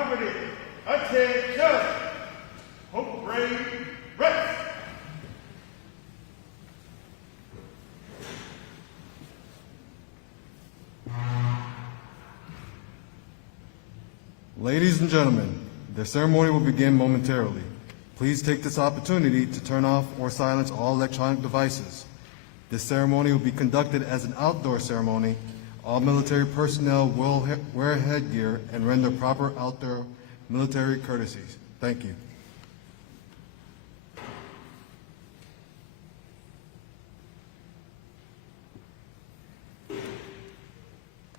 Company, attention! Hope Brave, rest! Ladies and gentlemen, the ceremony will begin momentarily. Please take this opportunity to turn off or silence all electronic devices. This ceremony will be conducted as an outdoor ceremony. All military personnel will wear headgear and render proper outdoor military courtesies. Thank you.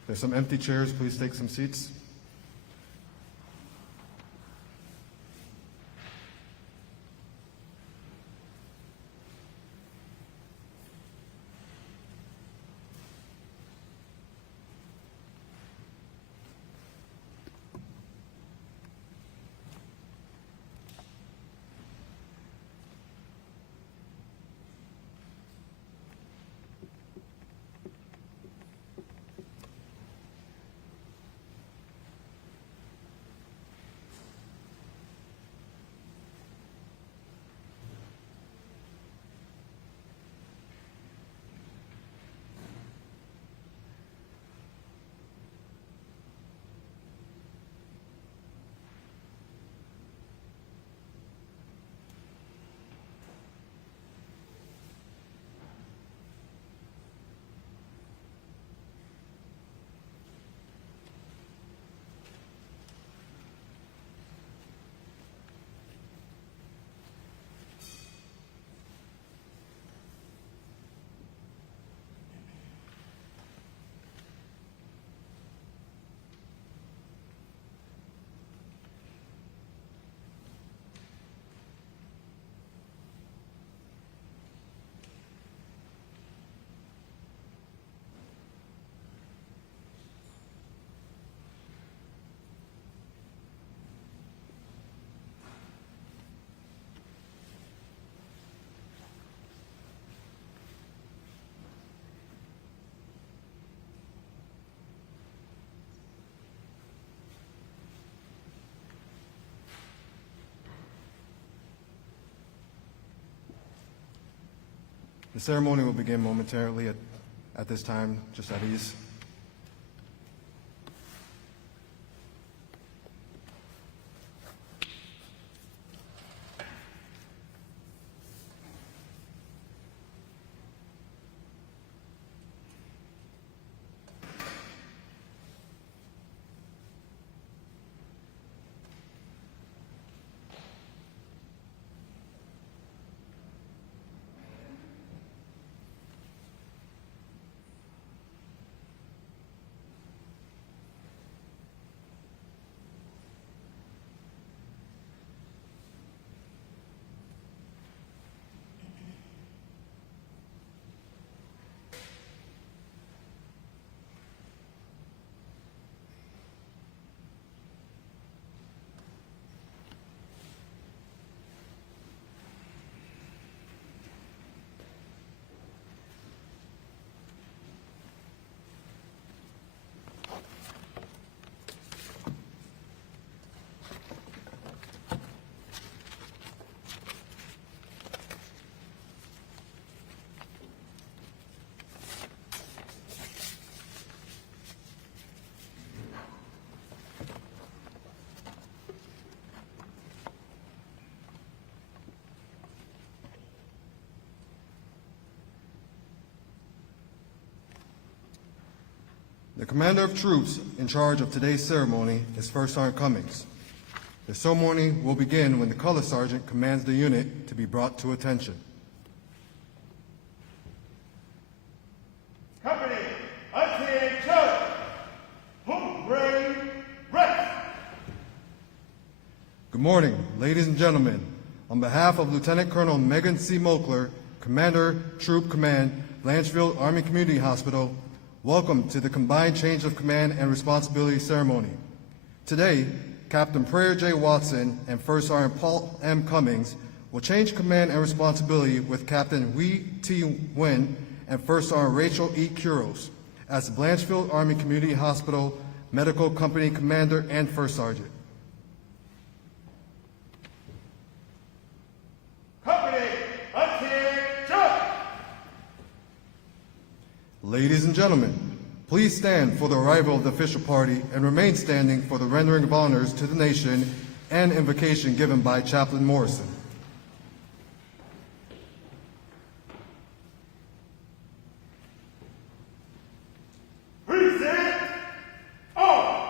There's some empty chairs. Please take some seats. The ceremony will begin momentarily at this time, just at ease. The commander of troops in charge of today's ceremony is First Sergeant Cummings. The ceremony will begin when the color sergeant commands the unit to be brought to attention. Company, attention! Hope Brave, rest! Good morning, ladies and gentlemen. On behalf of Lieutenant Colonel Megan C. Mokler, Commander, Troop Command, Blanchfield Army Community Hospital, welcome to the Combined Change of Command and Responsibility ceremony. Today, Captain Prayer J. Watson and First Sergeant Paul M. Cummings will change command and responsibility with Captain Wee T. Nguyen and First Sergeant Rachel E. Kuros as the Blanchfield Army Community Hospital Medical Company Commander and First Sergeant. Ladies and gentlemen, please stand for the arrival of the official party and remain standing for the rendering of honors to the nation and invocation given by Chaplain Morrison. Present all.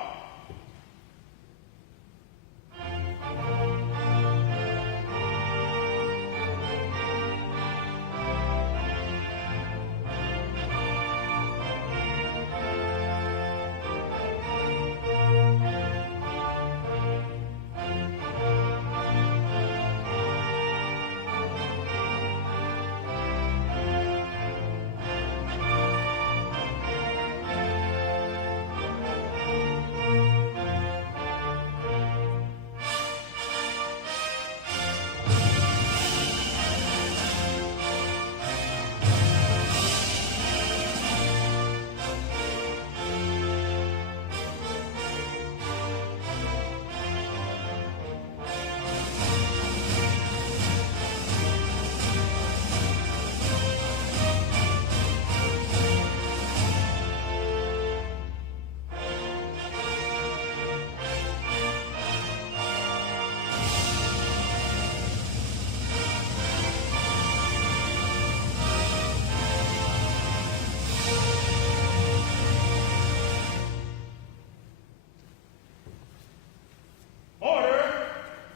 Order.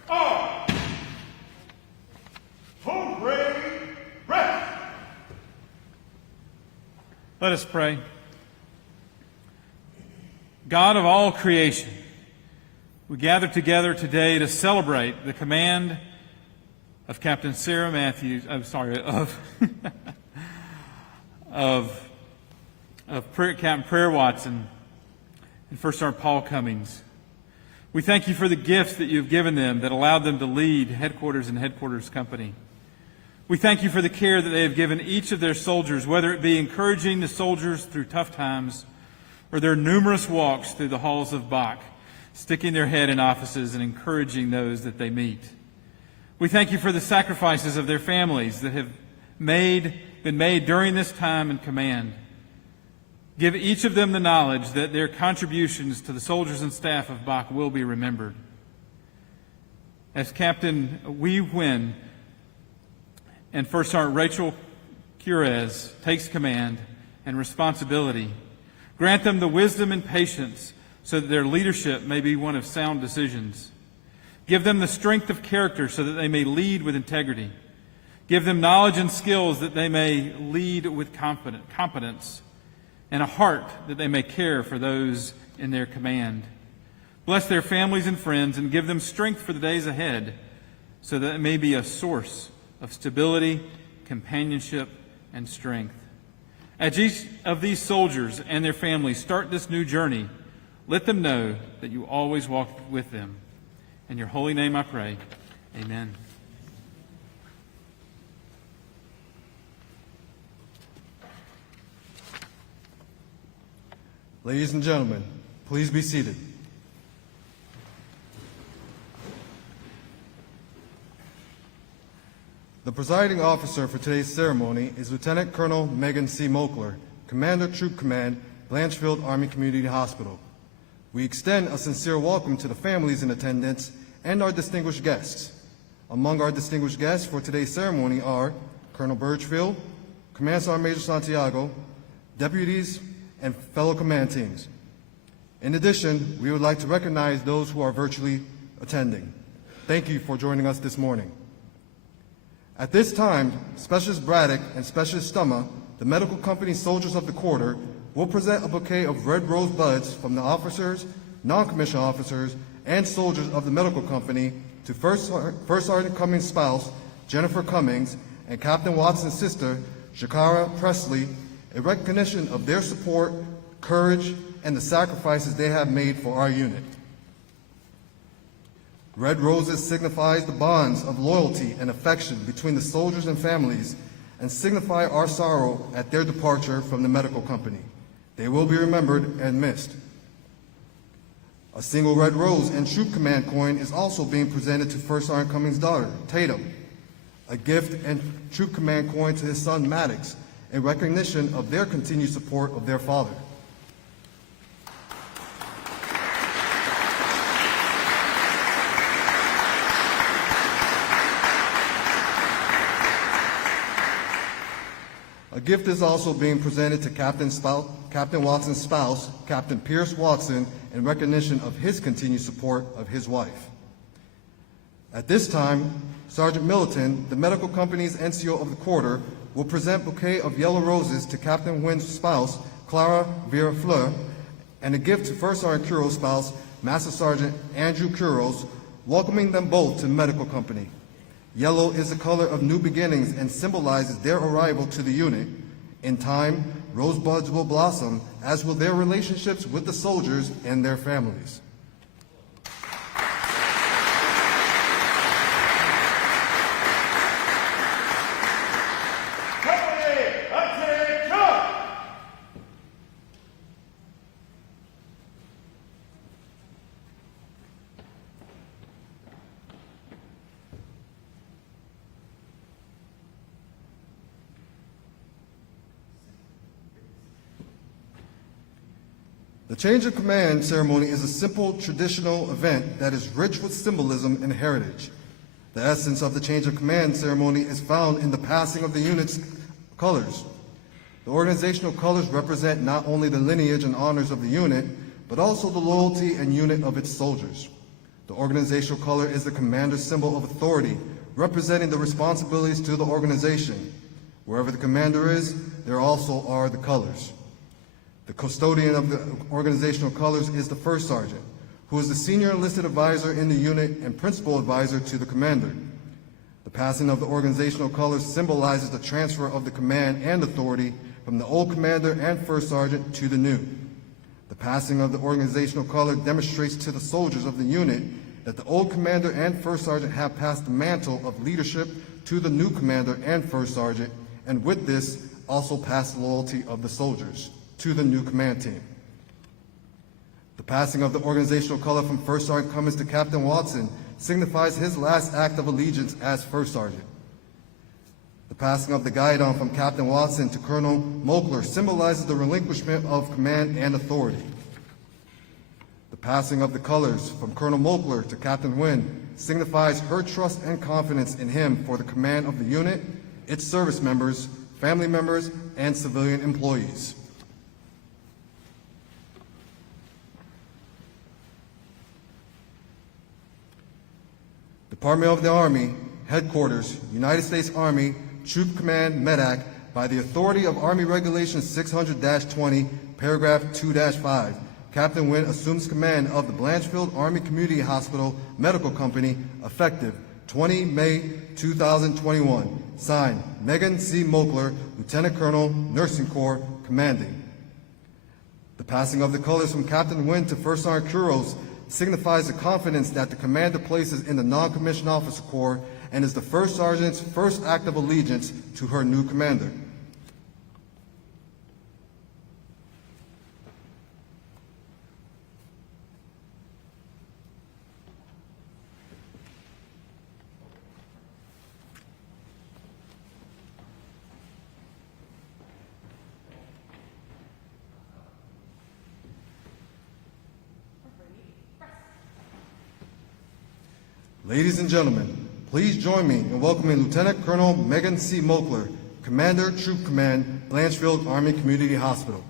On. Full grade. Rest. Let us pray. God of all creation, we gather together today to celebrate the command of Captain Sarah Matthews, Captain Prayer Watson and First Sergeant Paul Cummings. We thank you for the gifts that you've given them that allowed them to lead headquarters and headquarters company. We thank you for the care that they have given each of their soldiers, whether it be encouraging the soldiers through tough times or their numerous walks through the halls of BACH, sticking their head in offices and encouraging those that they meet. We thank you for the sacrifices of their families that have been made during this time in command. Give each of them the knowledge that their contributions to the soldiers and staff of BACH will be remembered. As Captain Wee Nguyen and First Sergeant Rachel Curez takes command and responsibility, grant them the wisdom and patience so that their leadership may be one of sound decisions. Give them the strength of character so that they may lead with integrity. Give them knowledge and skills that they may lead with competence, and a heart that they may care for those in their command. Bless their families and friends and give them strength for the days ahead so that it may be a source of stability, companionship, and strength. As each of these soldiers and their families start this new journey, let them know that you always walk with them. In your holy name I pray. Amen. Ladies and gentlemen, please be seated. The presiding officer for today's ceremony is Lieutenant Colonel Megan C. Mokler, Commander, Troop Command, Blanchfield Army Community Hospital. We extend a sincere welcome to the families in attendance and our distinguished guests. Among our distinguished guests for today's ceremony are Colonel Birchfield, Command Sergeant Major Santiago, deputies, and fellow command teams. In addition, we would like to recognize those who are virtually attending. Thank you for joining us this morning. At this time, Specialist Braddock and Specialist Stumma, the medical company soldiers of the quarter, will present a bouquet of red rose buds from the officers, non-commissioned officers, and soldiers of the medical company to First Sergeant Cummings' spouse, Jennifer Cummings, and Captain Watson's sister, Shakara Presley, in recognition of their support, courage, and the sacrifices they have made for our unit. Red roses signifies the bonds of loyalty and affection between the soldiers and families and signify our sorrow at their departure from the medical company. They will be remembered and missed. A single red rose and troop command coin is also being presented to First Sergeant Cummings' daughter, Tatum. A gift and troop command coin to his son, Maddox, in recognition of their continued support of their father. A gift is also being presented to Captain Watson's spouse, Captain Pierce Watson, in recognition of his continued support of his wife. At this time, Sergeant Milliton, the medical company's NCO of the quarter, will present a bouquet of yellow roses to Captain Wynn's spouse, Clara Vera Fleur, and a gift to First Sergeant Curo's spouse, Master Sergeant Andrew Curos, welcoming them both to the medical company. Yellow is the color of new beginnings and symbolizes their arrival to the unit. In time, rosebuds will blossom, as will their relationships with the soldiers and their families. The change of command ceremony is a simple, traditional event that is rich with symbolism and heritage. The essence of the change of command ceremony is found in the passing of the unit's colors. The organizational colors represent not only the lineage and honors of the unit, but also the loyalty and unit of its soldiers. The organizational color is the commander's symbol of authority, representing the responsibilities to the organization. Wherever the commander is, there also are the colors. The custodian of the organizational colors is the first sergeant, who is the senior enlisted advisor in the unit and principal advisor to the commander. The passing of the organizational colors symbolizes the transfer of the command and authority from the old commander and first sergeant to the new. The passing of the organizational color demonstrates to the soldiers of the unit that the old commander and first sergeant have passed the mantle of leadership to the new commander and first sergeant, and with this also passed the loyalty of the soldiers to the new command team. The passing of the organizational color from First Sergeant Cummins to Captain Watson signifies his last act of allegiance as First Sergeant. The passing of the guidon from Captain Watson to Colonel Mokler symbolizes the relinquishment of command and authority. The passing of the colors from Colonel Mokler to Captain Wynn signifies her trust and confidence in him for the command of the unit, its service members, family members, and civilian employees. Department of the Army, Headquarters, United States Army, Troop Command, MEDAC, by the authority of Army Regulation 600-20, paragraph 2-5, Captain Wynn assumes command of the Blanchfield Army Community Hospital Medical Company, effective 20 May 2021. Signed, Megan C. Mokler, Lieutenant Colonel, Nursing Corps, commanding. The passing of the colors from Captain Wynn to First Sergeant Kuros signifies the confidence that the commander places in the non-commissioned officer corps and is the first sergeant's first act of allegiance to her new commander. Ladies and gentlemen, please join me in welcoming Lieutenant Colonel Megan C. Mokler, Commander, Troop Command, Blanchfield Army Community Hospital.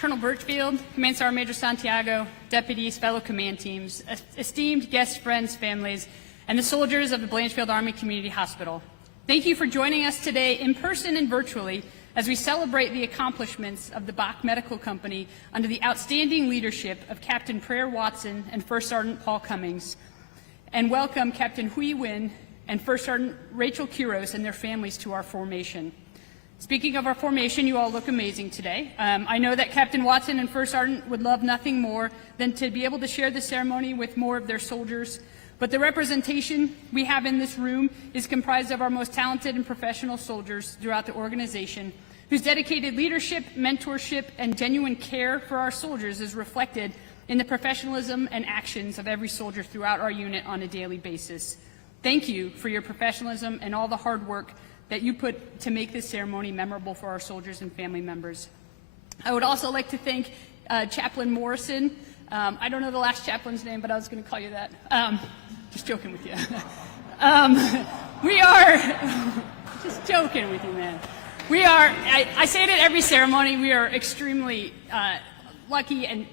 Colonel Birchfield, Command Sergeant Major Santiago, deputies, fellow command teams, esteemed guests, friends, families, and the soldiers of the Blanchfield Army Community Hospital. Thank you for joining us today in person and virtually as we celebrate the accomplishments of the BACH Medical Company under the outstanding leadership of Captain Prayer Watson and First Sergeant Paul Cummings, and welcome Captain Hui Win and First Sergeant Rachel Kuros and their families to our formation. Speaking of our formation, you all look amazing today. I know that Captain Watson and First Sergeant would love nothing more than to be able to share this ceremony with more of their soldiers, but the representation we have in this room is comprised of our most talented and professional soldiers throughout the organization, whose dedicated leadership, mentorship, and genuine care for our soldiers is reflected in the professionalism and actions of every soldier throughout our unit on a daily basis. Thank you for your professionalism and all the hard work that you put to make this ceremony memorable for our soldiers and family members. I would also like to thank Chaplain Morrison. I don't know the last chaplain's name, but I was going to call you that. Just joking with you. We are, just joking with you, man. We are, I say it at every ceremony, we are extremely lucky and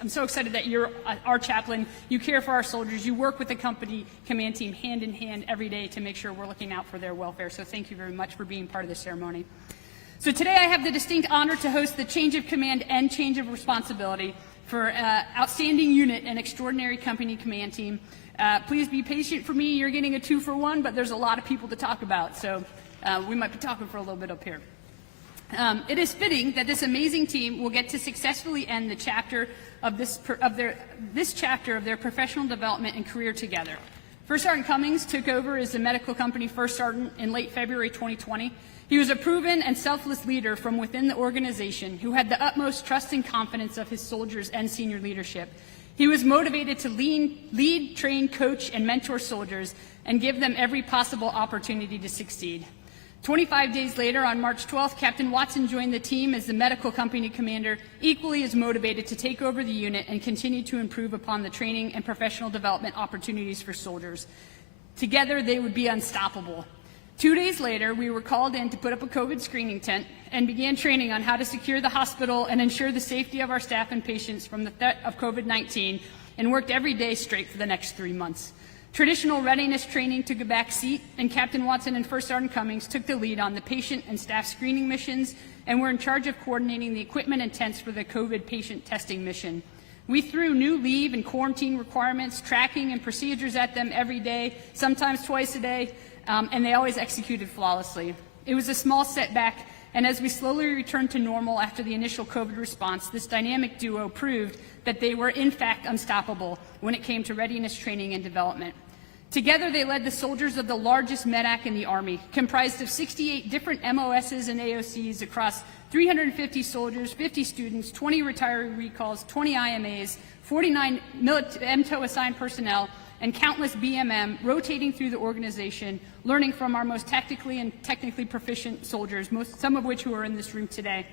I'm so excited that you're our chaplain. You care for our soldiers. You work with the company command team hand in hand every day to make sure we're looking out for their welfare. So thank you very much for being part of the ceremony. So today I have the distinct honor to host the change of command and change of responsibility for outstanding unit and extraordinary company command team. Please be patient for me. You're getting a 2-for-1, but there's a lot of people to talk about. So we might be talking for a little bit up here. It is fitting that this amazing team will get to successfully end the chapter of this chapter of their professional development and career together. First Sergeant Cummings took over as the medical company First Sergeant in late February 2020. He was a proven and selfless leader from within the organization who had the utmost trust and confidence of his soldiers and senior leadership. He was motivated to lead, train, coach, and mentor soldiers and give them every possible opportunity to succeed. 25 days later, on March 12th, Captain Watson joined the team as the medical company commander, equally as motivated to take over the unit and continue to improve upon the training and professional development opportunities for soldiers. Together, they would be unstoppable. 2 days later, we were called in to put up a COVID screening tent and began training on how to secure the hospital and ensure the safety of our staff and patients from the threat of COVID-19, and worked every day straight for the next 3 months. Traditional readiness training took a back seat, and Captain Watson and First Sergeant Cummings took the lead on the patient and staff screening missions and were in charge of coordinating the equipment and tents for the COVID patient testing mission. We threw new leave and quarantine requirements, tracking, and procedures at them every day, sometimes twice a day, and they always executed flawlessly. It was a small setback, and as we slowly returned to normal after the initial COVID response, this dynamic duo proved that they were in fact unstoppable when it came to readiness training and development. Together, they led the soldiers of the largest MEDAC in the Army, comprised of 68 different MOSs and AOCs across 350 soldiers, 50 students, 20 retiree recalls, 20 IMAs, 49 MTO assigned personnel, and countless BMM rotating through the organization, learning from our most tactically and technically proficient soldiers, some of which who are in this room today.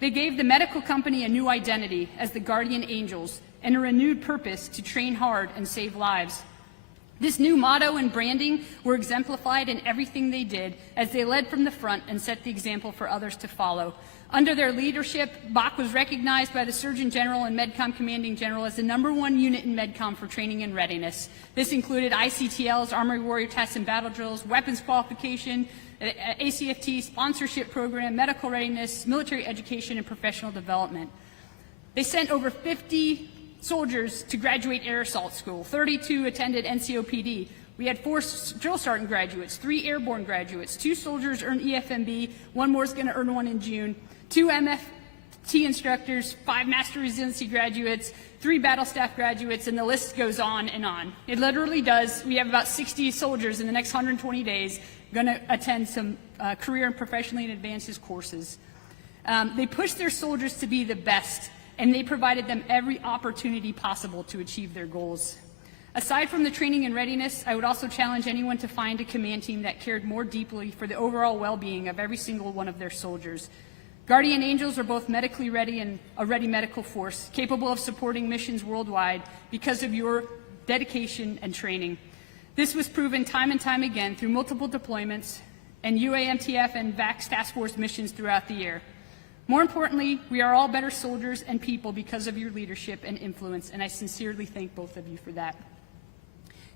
They gave the medical company a new identity as the Guardian Angels and a renewed purpose to train hard and save lives. This new motto and branding were exemplified in everything they did as they led from the front and set the example for others to follow. Under their leadership, BACH was recognized by the Surgeon General and MedCom Commanding General as the #1 unit in MedCom for training and readiness. This included ICTLs, Armory Warrior Tests and Battle Drills, weapons qualification, ACFT, sponsorship program, medical readiness, military education, and professional development. They sent over 50 soldiers to graduate Air Assault School. 32 attended NCOPD. We had 4 drill sergeant graduates, 3 airborne graduates, 2 soldiers earned EFMB, 1 more is going to earn one in June, 2 MFT instructors, 5 Master Resiliency graduates, 3 battle staff graduates, and the list goes on and on. It literally does. We have about 60 soldiers in the next 120 days going to attend some career and professionally and advances courses. They pushed their soldiers to be the best, and they provided them every opportunity possible to achieve their goals. Aside from the training and readiness, I would also challenge anyone to find a command team that cared more deeply for the overall well-being of every single one of their soldiers. Guardian Angels are both medically ready and a ready medical force, capable of supporting missions worldwide because of your dedication and training. This was proven time and time again through multiple deployments and UAMTF and VACS task force missions throughout the year. More importantly, we are all better soldiers and people because of your leadership and influence, and I sincerely thank both of you for that.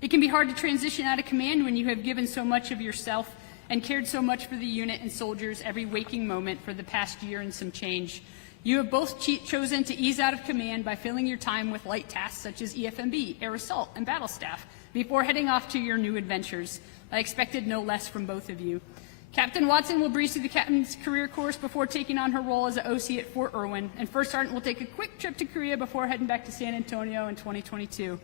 It can be hard to transition out of command when you have given so much of yourself and cared so much for the unit and soldiers every waking moment for the past year and some change. You have both chosen to ease out of command by filling your time with light tasks such as EFMB, Air Assault, and Battle Staff before heading off to your new adventures. I expected no less from both of you. Captain Watson will breeze through the captain's career course before taking on her role as an OC at Fort Irwin, and First Sergeant will take a quick trip to Korea before heading back to San Antonio in 2022.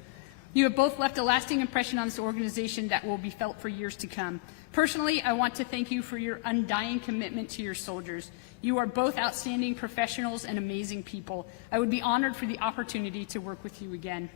You have both left a lasting impression on this organization that will be felt for years to come. Personally, I want to thank you for your undying commitment to your soldiers. You are both outstanding professionals and amazing people. I would be honored for the opportunity to work with you again.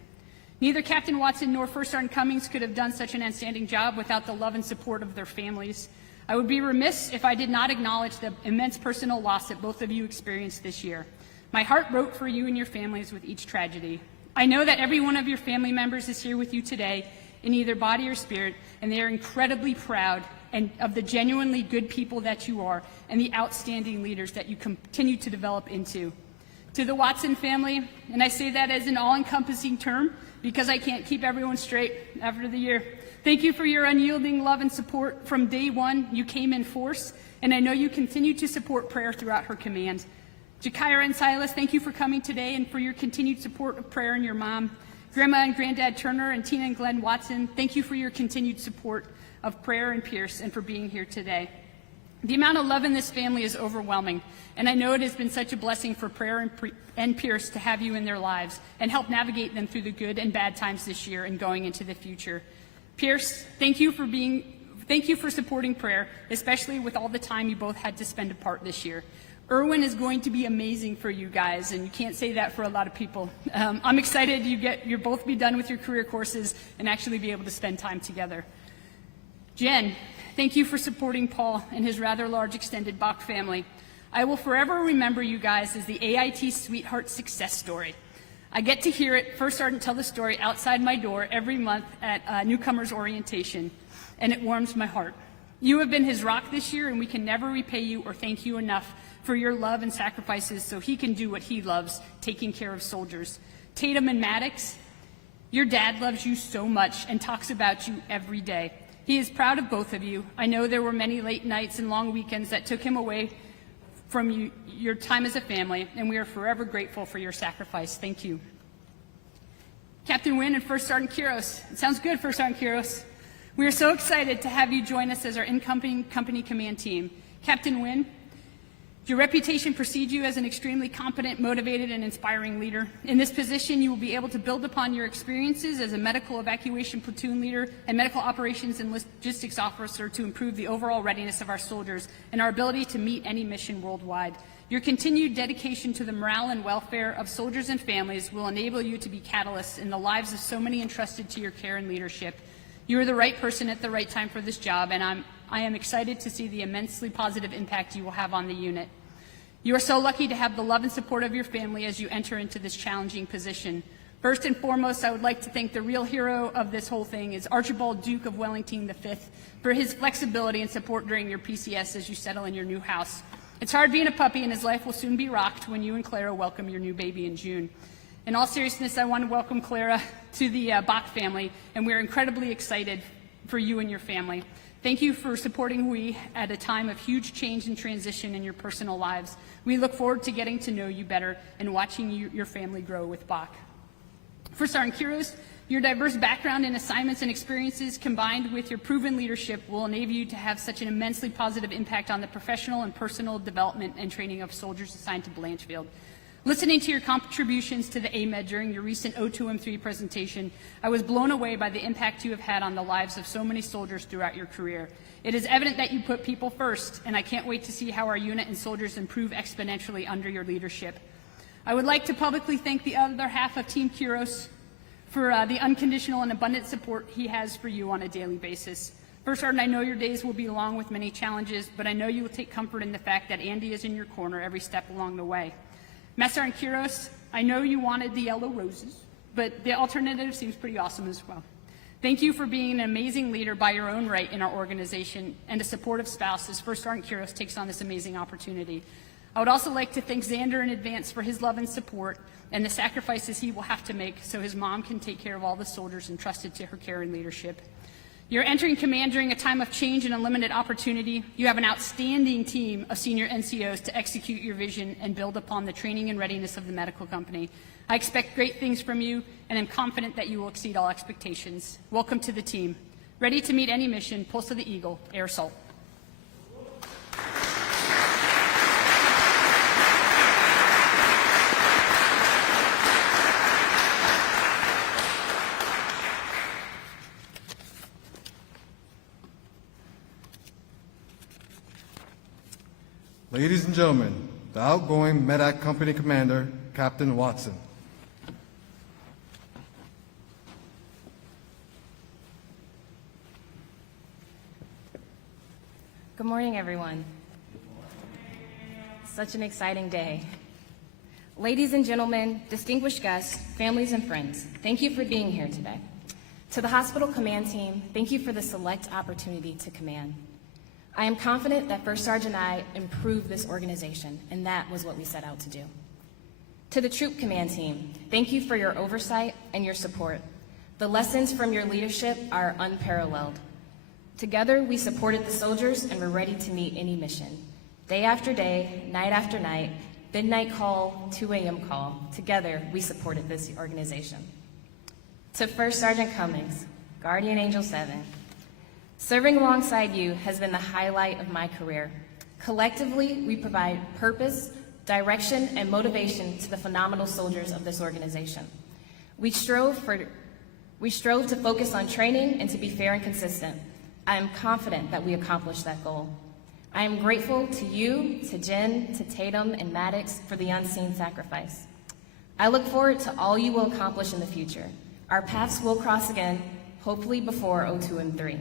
Neither Captain Watson nor First Sergeant Cummings could have done such an outstanding job without the love and support of their families. I would be remiss if I did not acknowledge the immense personal loss that both of you experienced this year. My heart broke for you and your families with each tragedy. I know that every one of your family members is here with you today in either body or spirit, and they are incredibly proud of the genuinely good people that you are and the outstanding leaders that you continue to develop into. To the Watson family, and I say that as an all-encompassing term because I can't keep everyone straight after the year. Thank you for your unyielding love and support. From day one, you came in force, and I know you continue to support prayer throughout her command. Jakira and Silas, thank you for coming today and for your continued support of prayer and your mom. Grandma and Granddad Turner and Tina and Glenn Watson, thank you for your continued support of prayer and Pierce and for being here today. The amount of love in this family is overwhelming, and I know it has been such a blessing for Prayer and Pierce to have you in their lives and help navigate them through the good and bad times this year and going into the future. Pierce, thank you for supporting Prayer, especially with all the time you both had to spend apart this year. Irwin is going to be amazing for you guys, and you can't say that for a lot of people. I'm excited you'll both be done with your career courses and actually be able to spend time together. Jen, thank you for supporting Paul and his rather large extended BACH family. I will forever remember you guys as the AIT Sweetheart success story. I get to hear it, First Sergeant tell the story outside my door every month at newcomers orientation, and it warms my heart. You have been his rock this year, and we can never repay you or thank you enough for your love and sacrifices so he can do what he loves, taking care of soldiers. Tatum and Maddox, your dad loves you so much and talks about you every day. He is proud of both of you. I know there were many late nights and long weekends that took him away from your time as a family, and we are forever grateful for your sacrifice. Thank you. Captain Wynn and First Sergeant Quiros. It sounds good, First Sergeant Quiros. We are so excited to have you join us as our incoming company command team. Captain Wynn, your reputation precedes you as an extremely competent, motivated, and inspiring leader. In this position, you will be able to build upon your experiences as a medical evacuation platoon leader and medical operations and logistics officer to improve the overall readiness of our soldiers and our ability to meet any mission worldwide. Your continued dedication to the morale and welfare of soldiers and families will enable you to be catalysts in the lives of so many entrusted to your care and leadership. You are the right person at the right time for this job, and I am excited to see the immensely positive impact you will have on the unit. You are so lucky to have the love and support of your family as you enter into this challenging position. First and foremost, I would like to thank the real hero of this whole thing is Archibald Duke of Wellington V for his flexibility and support during your PCS as you settle in your new house. It's hard being a puppy, and his life will soon be rocked when you and Clara welcome your new baby in June. In all seriousness, I want to welcome Clara to the BACH family, and we're incredibly excited for you and your family. Thank you for supporting WE at a time of huge change and transition in your personal lives. We look forward to getting to know you better and watching your family grow with BACH. For Sergeant Quiros, your diverse background in assignments and experiences combined with your proven leadership will enable you to have such an immensely positive impact on the professional and personal development and training of soldiers assigned to Blanchfield. Listening to your contributions to the AMED during your recent O2M3 presentation, I was blown away by the impact you have had on the lives of so many soldiers throughout your career. It is evident that you put people first, and I can't wait to see how our unit and soldiers improve exponentially under your leadership. I would like to publicly thank the other half of Team Quiros for the unconditional and abundant support he has for you on a daily basis. First Sergeant, I know your days will be long with many challenges, but I know you will take comfort in the fact that Andy is in your corner every step along the way. Master Sergeant Quiros, I know you wanted the yellow roses, but the alternative seems pretty awesome as well. Thank you for being an amazing leader by your own right in our organization and a supportive spouse as First Sergeant Quiros takes on this amazing opportunity. I would also like to thank Xander in advance for his love and support and the sacrifices he will have to make so his mom can take care of all the soldiers entrusted to her care and leadership. You're entering command during a time of change and unlimited opportunity. You have an outstanding team of senior NCOs to execute your vision and build upon the training and readiness of the medical company. I expect great things from you, and am confident that you will exceed all expectations. Welcome to the team. Ready to meet any mission, Pulse of the Eagle, Air Assault. Ladies and gentlemen, the outgoing Medak Company Commander, Captain Watson. Good morning, everyone. Such an exciting day. Ladies and gentlemen, distinguished guests, families and friends, thank you for being here today. To the hospital command team, thank you for the select opportunity to command. I am confident that First Sergeant and I improved this organization, and that was what we set out to do. To the troop command team, thank you for your oversight and your support. The lessons from your leadership are unparalleled. Together, we supported the soldiers and were ready to meet any mission. Day after day, night after night, midnight call, 2 a.m. call. Together, we supported this organization. To First Sergeant Cummings, Guardian Angel 7, serving alongside you has been the highlight of my career. Collectively, we provide purpose, direction, and motivation to the phenomenal soldiers of this organization. We strove to focus on training and to be fair and consistent. I am confident that we accomplished that goal. I am grateful to you, to Jen, to Tatum, and Maddox for the unseen sacrifice. I look forward to all you will accomplish in the future. Our paths will cross again, hopefully before 02 and 3.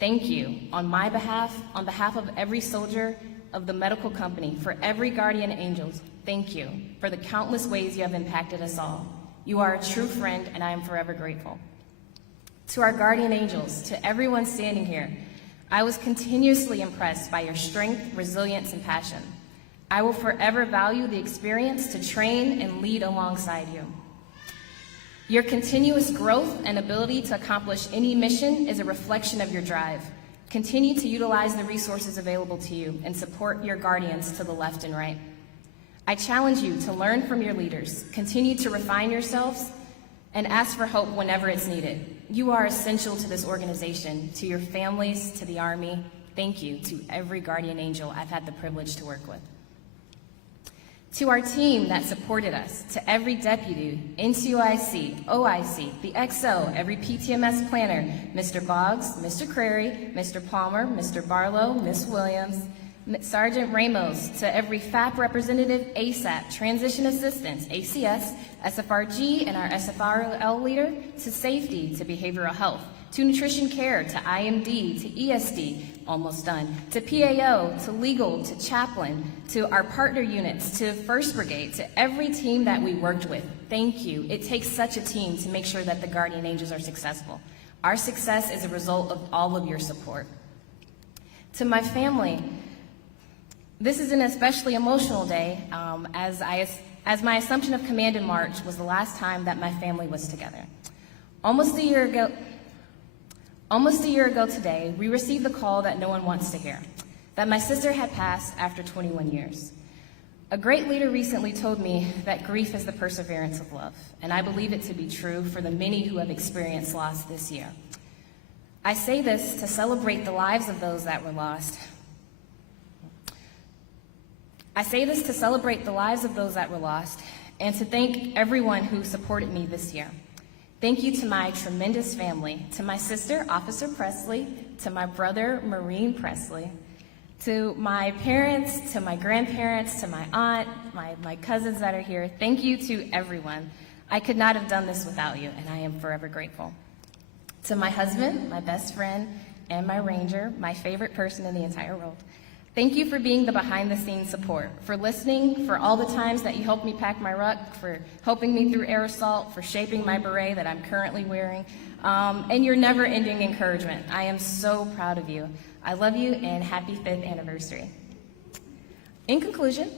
Thank you on my behalf, on behalf of every soldier of the medical company, for every Guardian Angels. Thank you for the countless ways you have impacted us all. You are a true friend, and I am forever grateful. To our Guardian Angels, to everyone standing here, I was continuously impressed by your strength, resilience, and passion. I will forever value the experience to train and lead alongside you. Your continuous growth and ability to accomplish any mission is a reflection of your drive. Continue to utilize the resources available to you and support your guardians to the left and right. I challenge you to learn from your leaders, continue to refine yourselves, and ask for help whenever it's needed. You are essential to this organization, to your families, to the Army. Thank you to every Guardian Angel I've had the privilege to work with. To our team that supported us, to every deputy, NCOIC, OIC, the XO, every PTMS planner, Mr. Boggs, Mr. Crary, Mr. Palmer, Mr. Barlow, Ms. Williams, Sergeant Ramos, to every FAP representative, ASAP, transition assistants, ACS, SFRG, and our SFRL leader, to safety, to behavioral health, to nutrition care, to IMD, to ESD, almost done, to PAO, to legal, to chaplain, to our partner units, to First Brigade, to every team that we worked with. Thank you. It takes such a team to make sure that the Guardian Angels are successful. Our success is a result of all of your support. To my family, this is an especially emotional day, as my assumption of command in March was the last time that my family was together. Almost a year ago today, we received the call that no one wants to hear, that my sister had passed after 21 years. A great leader recently told me that grief is the perseverance of love, and I believe it to be true for the many who have experienced loss this year. I say this to celebrate the lives of those that were lost. I say this to celebrate the lives of those that were lost and to thank everyone who supported me this year. Thank you to my tremendous family, to my sister, Officer Presley, to my brother, Marine Presley, to my parents, to my grandparents, to my aunt, my cousins that are here. Thank you to everyone. I could not have done this without you, and I am forever grateful. To my husband, my best friend, and my ranger, my favorite person in the entire world. Thank you for being the behind-the-scenes support, for listening, for all the times that you helped me pack my ruck, for helping me through air assault, for shaping my beret that I'm currently wearing, and your never-ending encouragement. I am so proud of you. I love you, and happy 5th anniversary. In conclusion,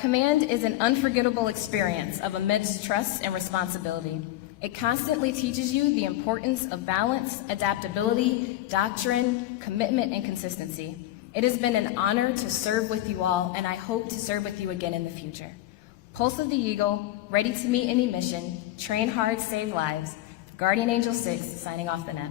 command is an unforgettable experience of immense trust and responsibility. It constantly teaches you the importance of balance, adaptability, doctrine, commitment, and consistency. It has been an honor to serve with you all, and I hope to serve with you again in the future. Pulse of the Eagle, ready to meet any mission, train hard, save lives. Guardian Angel 6, signing off the net.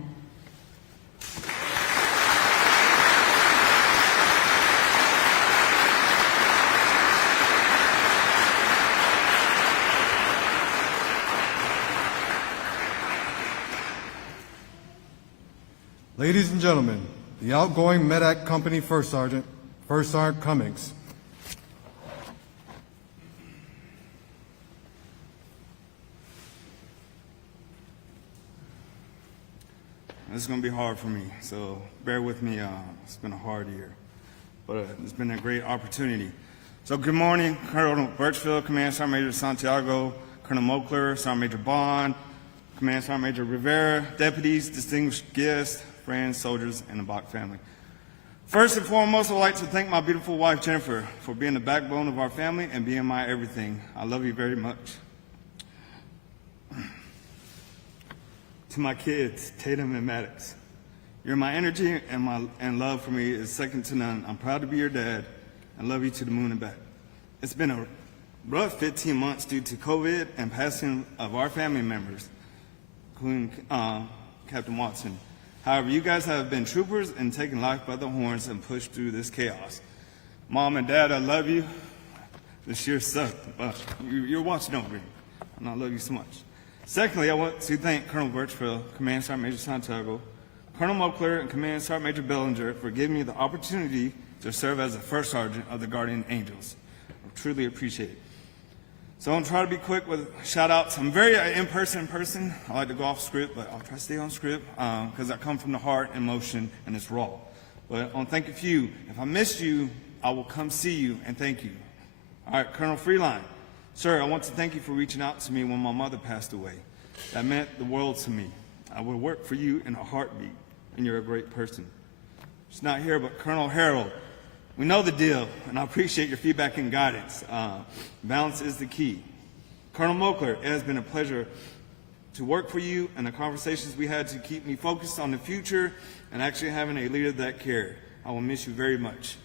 Ladies and gentlemen, the outgoing Medak Company First Sergeant Cummings. This is going to be hard for me, so bear with me. It's been a hard year, but it's been a great opportunity. So good morning, Colonel Birchfield, Command Sergeant Major Santiago, Colonel Mokler, Sergeant Major Bond, Command Sergeant Major Rivera, deputies, distinguished guests, friends, soldiers, and the BACH family. First and foremost, I'd like to thank my beautiful wife, Jennifer, for being the backbone of our family and being my everything. I love you very much. To my kids, Tatum and Maddox, you're my energy, and love for me is second to none. I'm proud to be your dad and love you to the moon and back. It's been a rough 15 months due to COVID and passing of our family members, including Captain Watson. However, you guys have been troopers and taken life by the horns and pushed through this chaos. Mom and Dad, I love you. This year sucked, but you're watching over me, and I love you so much. Secondly, I want to thank Colonel Birchfield, Command Sergeant Major Santiago, Colonel Mokler, and Command Sergeant Major Bellinger for giving me the opportunity to serve as the First Sergeant of the Guardian Angels. I truly appreciate it. So I'm going to try to be quick with shout-outs. I'm very in-person person. I like to go off script, but I'll try to stay on script because I come from the heart and emotion, and it's raw. But I want to thank a few. If I missed you, I will come see you and thank you. All right, Colonel Freeline. Sir, I want to thank you for reaching out to me when my mother passed away. That meant the world to me. I would work for you in a heartbeat, and you're a great person. She's not here, but Colonel Harold, we know the deal, and I appreciate your feedback and guidance. Balance is the key. Colonel Mokler, it has been a pleasure to work for you, and the conversations we had to keep me focused on the future and actually having a leader that cared. I will miss you very much.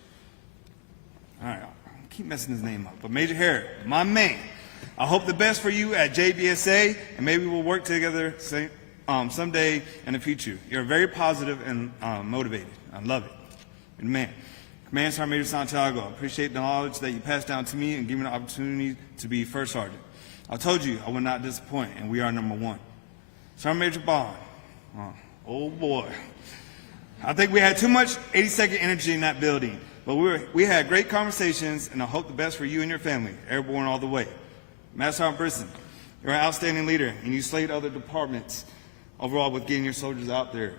All right. Keep messing his name up, but Major Harris, my man, I hope the best for you at JBSA, and maybe we'll work together someday in the future. You're very positive and motivated. I love it. You're the man. Command Sergeant Major Santiago, I appreciate the knowledge that you passed down to me and giving me the opportunity to be First Sergeant. I told you I would not disappoint, and we are number one. Sergeant Major Bond, oh boy. I think we had too much 80-second energy in that building. But we had great conversations, and I hope the best for you and your family, airborne all the way. Master Sergeant Brisson, you're an outstanding leader, and you slayed other departments overall with getting your soldiers out there.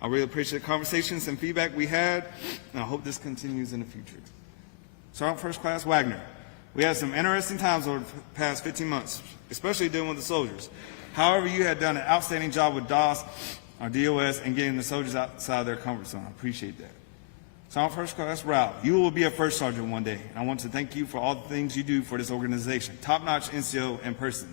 I really appreciate the conversations and feedback we had, and I hope this continues in the future. Sergeant First Class Wagner, we had some interesting times over the past 15 months, especially dealing with the soldiers. However, you had done an outstanding job with DOS, our DOS, and getting the soldiers outside their comfort zone. I appreciate that. Sergeant First Class Rao, you will be a First Sergeant one day, and I want to thank you for all the things you do for this organization. Top-notch NCO in person.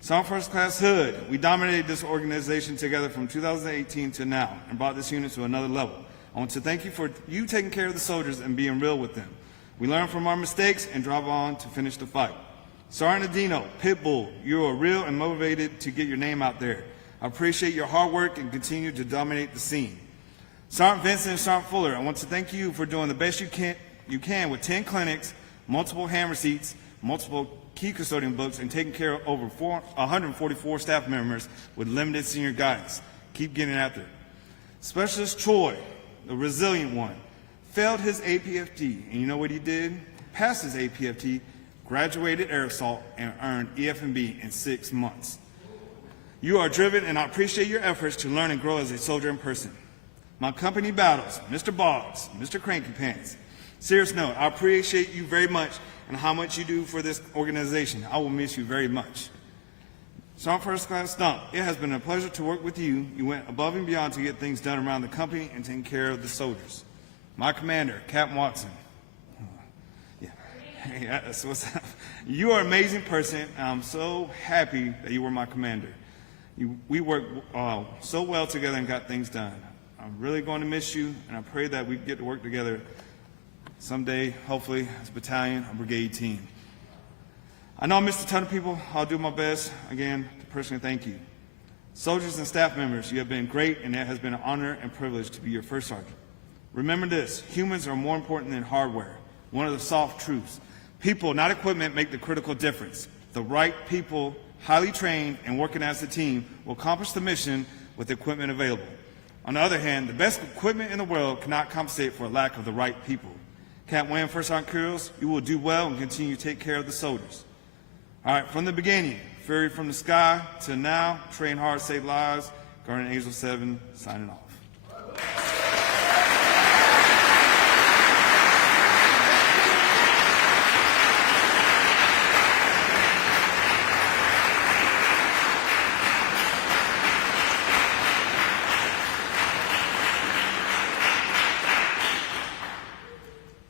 Sergeant First Class Hood, we dominated this organization together from 2018 to now and brought this unit to another level. I want to thank you for you taking care of the soldiers and being real with them. We learn from our mistakes and drive on to finish the fight. Sergeant Adino, Pitbull, you are real and motivated to get your name out there. I appreciate your hard work and continue to dominate the scene. Sergeant Vincent and Sergeant Fuller, I want to thank you for doing the best you can with 10 clinics, multiple hand receipts, multiple key custodian books, and taking care of over 144 staff members with limited senior guidance. Keep getting after it. Specialist Troy, the resilient one, failed his APFT, and you know what he did? Passed his APFT, graduated air assault, and earned EF&B in 6 months. You are driven, and I appreciate your efforts to learn and grow as a soldier in person. My company battles, Mr. Boggs, Mr. Cranky Pants. Serious note, I appreciate you very much and how much you do for this organization. I will miss you very much. Sergeant First Class Stump, it has been a pleasure to work with you. You went above and beyond to get things done around the company and taking care of the soldiers. My commander, Captain Watson. Yeah, that's what's up. You are an amazing person, and I'm so happy that you were my commander. We worked so well together and got things done. I'm really going to miss you, and I pray that we get to work together someday, hopefully, as a battalion or brigade team. I know I missed a ton of people. I'll do my best, again, to personally thank you. Soldiers and staff members, you have been great, and it has been an honor and privilege to be your first sergeant. Remember this, humans are more important than hardware. One of the soft truths. People, not equipment, make the critical difference. The right people, highly trained and working as a team, will accomplish the mission with the equipment available. On the other hand, the best equipment in the world cannot compensate for a lack of the right people. Captain Wayne, First Sergeant Kurios, you will do well and continue to take care of the soldiers. All right, from the beginning, fury from the sky to now, train hard, save lives, Guardian Angel 7, signing off.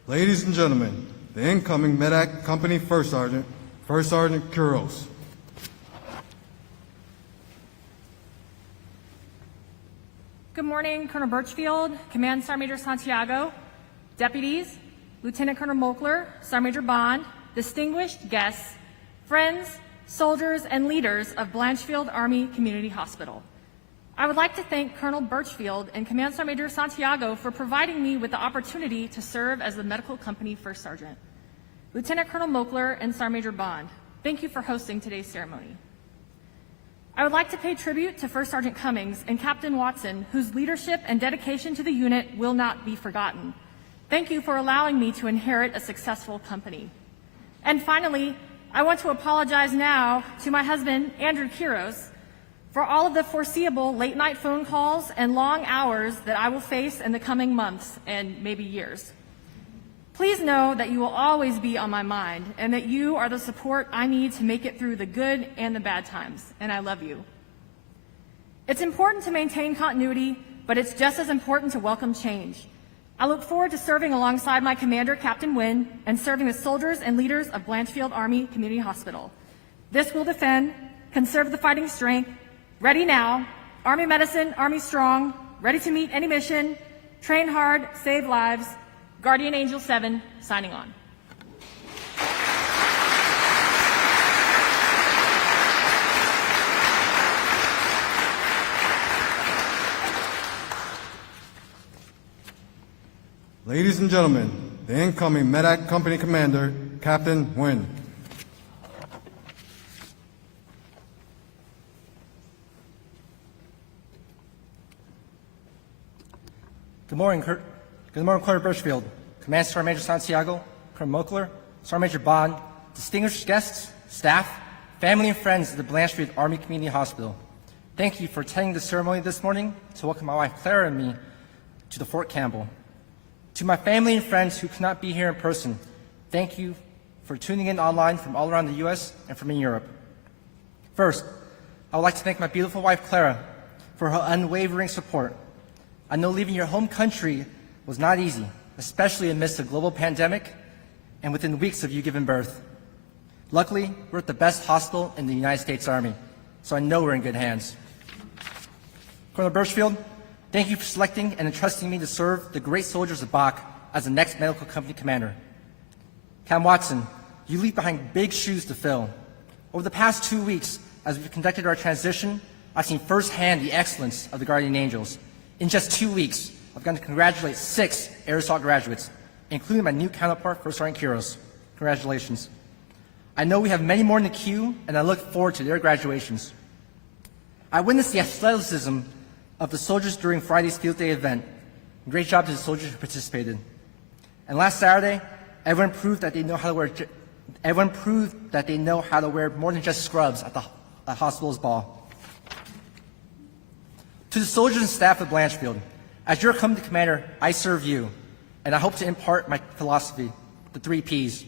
Ladies and gentlemen, the incoming Medac Company First Sergeant Kuros. Good morning, Colonel Birchfield, Command Sergeant Major Santiago, deputies, Lieutenant Colonel Mokler, Sergeant Major Bond, distinguished guests, friends, soldiers, and leaders of Blanchfield Army Community Hospital. I would like to thank Colonel Birchfield and Command Sergeant Major Santiago for providing me with the opportunity to serve as the medical company First Sergeant. Lieutenant Colonel Mokler and Sergeant Major Bond, thank you for hosting today's ceremony. I would like to pay tribute to First Sergeant Cummings and Captain Watson, whose leadership and dedication to the unit will not be forgotten. Thank you for allowing me to inherit a successful company. And finally, I want to apologize now to my husband, Andrew Kuros, for all of the foreseeable late-night phone calls and long hours that I will face in the coming months and maybe years. Please know that you will always be on my mind and that you are the support I need to make it through the good and the bad times, and I love you. It's important to maintain continuity, but it's just as important to welcome change. I look forward to serving alongside my commander, Captain Wynn, and serving the soldiers and leaders of Blanchfield Army Community Hospital. This will defend, conserve the fighting strength, ready now, Army medicine, Army strong, ready to meet any mission, train hard, save lives, Guardian Angel 7, signing on. Ladies and gentlemen, the incoming Medac Company Commander, Captain Wynn. Good morning, Colonel Birchfield, Command Sergeant Major Santiago, Colonel Mokler, Sergeant Major Bond, distinguished guests, staff, family and friends of the Blanchfield Army Community Hospital. Thank you for attending the ceremony this morning to welcome my wife Clara and me to the Fort Campbell. To my family and friends who could not be here in person, thank you for tuning in online from all around the U.S. and from in Europe. First, I would like to thank my beautiful wife Clara for her unwavering support. I know leaving your home country was not easy, especially amidst a global pandemic and within weeks of you giving birth. Luckily, we're at the best hospital in the United States Army, so I know we're in good hands. Colonel Birchfield, thank you for selecting and entrusting me to serve the great soldiers of BACH as the next medical company commander. Cam Watson, you leave behind big shoes to fill. Over the past 2 weeks, as we've conducted our transition, I've seen firsthand the excellence of the Guardian Angels. In just 2 weeks, I've gotten to congratulate 6 Air Assault graduates, including my new counterpart, First Sergeant Kuros. Congratulations. I know we have many more in the queue, and I look forward to their graduations. I witnessed the athleticism of the soldiers during Friday's field day event. Great job to the soldiers who participated. And last Saturday, everyone proved that they know how to wear more than just scrubs at the hospital's ball. To the soldiers and staff of Blanchfield, as your company commander, I serve you, and I hope to impart my philosophy, the 3 Ps.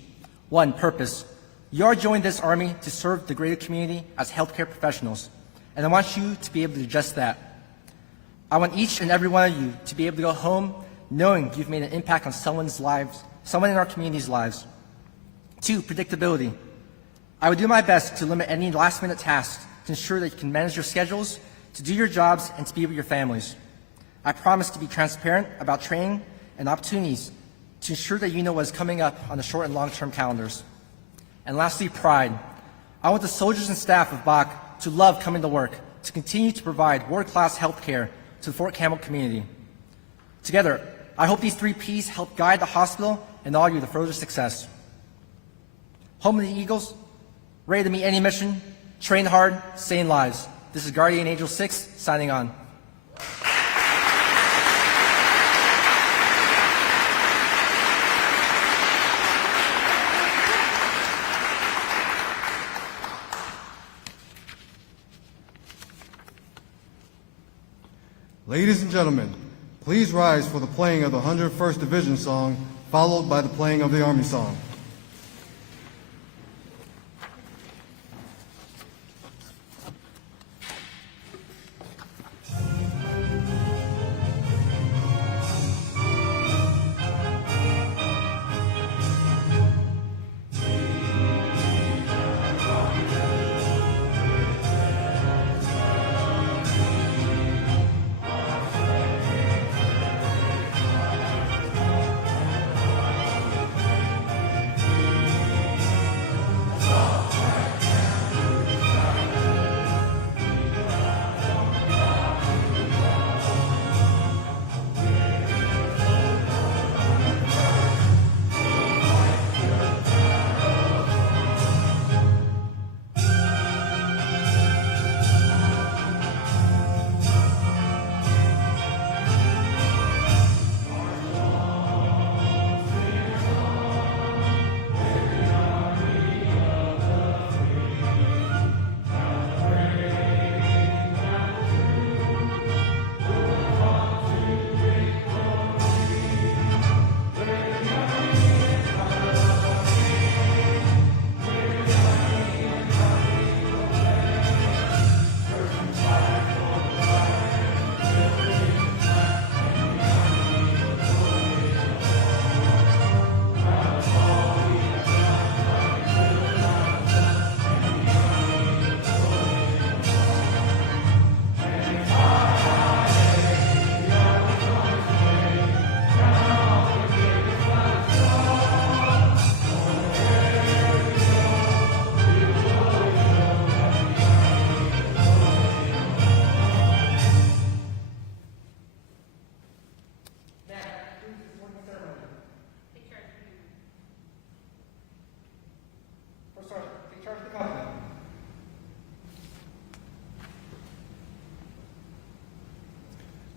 1, purpose. You are joining this Army to serve the greater community as healthcare professionals, and I want you to be able to do just that. I want each and every one of you to be able to go home knowing you've made an impact on someone in our community's lives. 2, predictability. I would do my best to limit any last-minute tasks to ensure that you can manage your schedules, to do your jobs, and to be with your families. I promise to be transparent about training and opportunities to ensure that you know what is coming up on the short and long-term calendars. And lastly, pride. I want the soldiers and staff of BACH to love coming to work, to continue to provide world-class health care to the Fort Campbell community. Together, I hope these 3 Ps help guide the hospital and all you to further success. Home of the Eagles, ready to meet any mission, train hard, save lives. This is Guardian Angel 6, signing on. Ladies and gentlemen, please rise for the playing of the 101st Division song, followed by the playing of the Army song.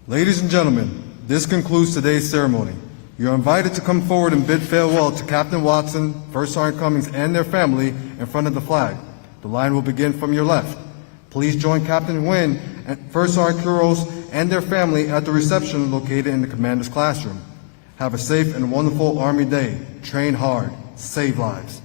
Ladies and gentlemen, this concludes today's ceremony. You are invited to come forward and bid farewell to Captain Watson, First Sergeant Cummings, and their family in front of the flag. The line will begin from your left. Please join Captain Nguyen and First Sergeant Kuros and their family at the reception located in the commander's classroom. Have a safe and wonderful Army Day. Train hard. Save lives.